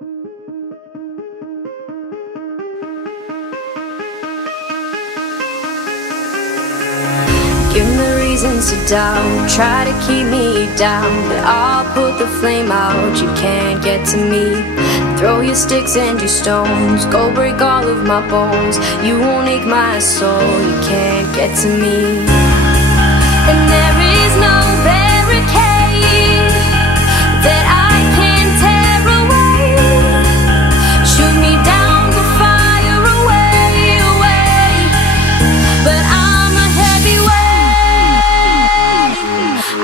Give me reasons to doubt, try to keep me down, but I'll put the flame out, you can't get to me. Throw your sticks and your stones, go break all of my bones, you won't ache my soul, you can't get to me. And there is no barricade that I can tear away. Shoot me down, go fire away, away. But I'm a heavyweight,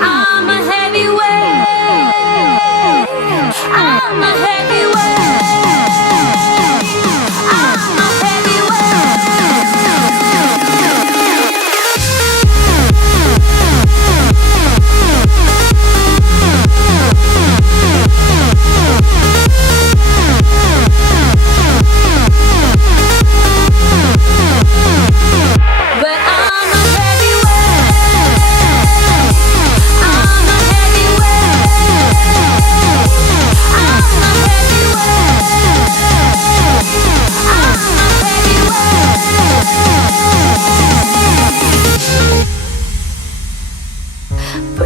I'm a heavyweight, I'm a heavyweight, I'm a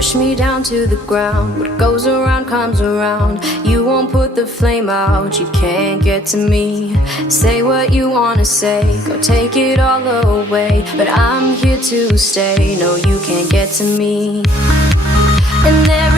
push me down to the ground. What goes around comes around. You won't put the flame out, you can't get to me. Say what you wanna say, go take it all away, but I'm here to stay. No, you can't get to me. And there